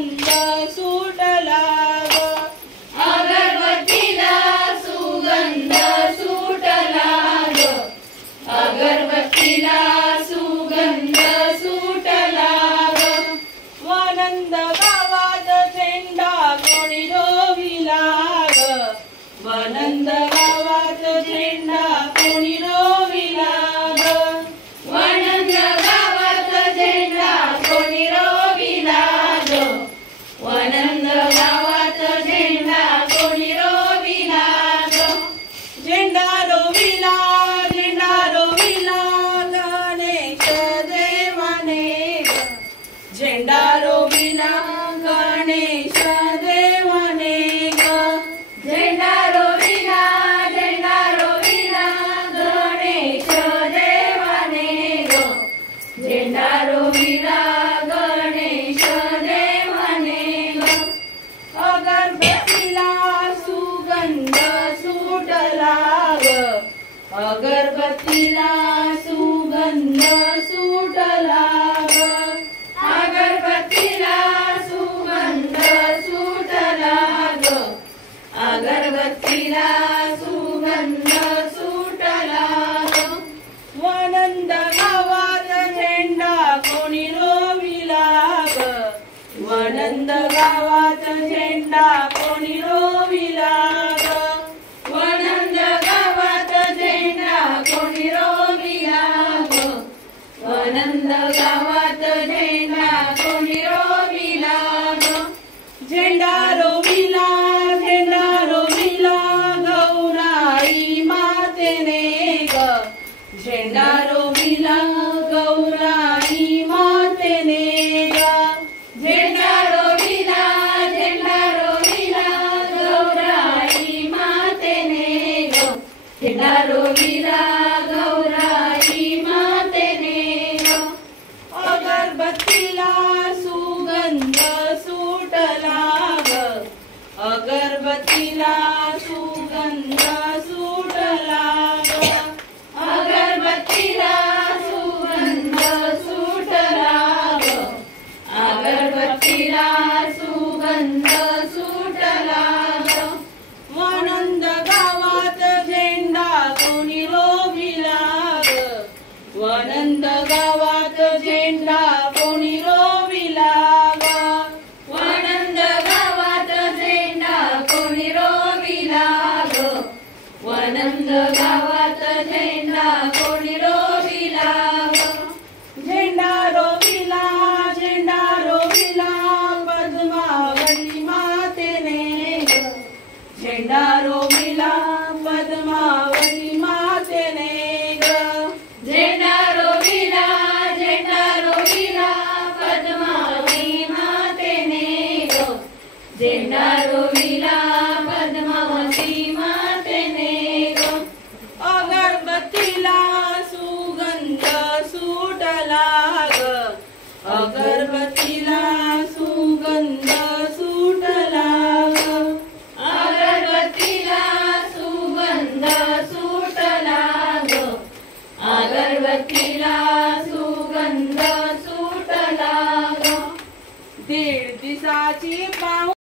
सुगंध सुटला ग, अगरबत्तीला सुगंध सुटला ग, अगरबत्तीला सुगंध सुटला ग. आनंद गावात झेंडा कोणी रोविला ग, आनंद गावात झेंडा कोणी रोविला ग, आनंद गावात झेंडा कोणी रोविला ग, आनंद गावात झेंडा कोणी रोविला ग. झेंडा रोविला गणेश देवाने ग, झेंडा रोविला गणेश देवाने ग, झेंडा रोविला गणेश देवाने ग, झेंडा रोविला गणेश देवाने ग. अगरबत्तीला सुगंध सुटला ग, अगरबत्तीला सुगंध सुटला ग, अगरबत्तीला सुगंध सुटला ग, अगरबत्तीला सुगंध सुटला ग. आनंद गावात झेंडा कोणी रोविला ग, आनंद गावात झेंडा कोणी रोविला ग, आनंद गावात झेंडा कोणी रोविला ग, आनंद गावात झेंडा कोणी रोविला ग. झेंडा रोविला गौराई मातेने ग, झेंडा रोविला गौराई मातेने ग, झेंडा रोविला गौराई मातेने ग, झेंडा रोविला गौराई मातेने ग. अगरबत्तीला सुगंध सुटला ग, अगरबत्तीला सुगंध सुटला ग, अगरबत्तीला सुगंध सुटला ग, अगरबत्तीला सुगंध सुटला ग. आनंद गावात झेंडा कोणी रोविला ग, आनंद गावात झेंडा कोणी रोविला ग, आनंद गावात झेंडा कोणी रोविला ग, आनंद गावात झेंडा कोणी रोविला ग. झेंडा रोविला पद्मावती मातेने ग, झेंडा रोविला पद्मावती मातेने ग, झेंडा रोविला पद्मावती मातेने ग, झेंडा रोविला पद्मावती मातेने ग. अगरबत्तीला सुगंध सुटला ग, अगरबत्तीला सुगंध सुटला ग, अगरबत्तीला सुगंध सुटला ग, अगरबत्तीला सुगंध सुटला ग. दीड दिसाची पाहू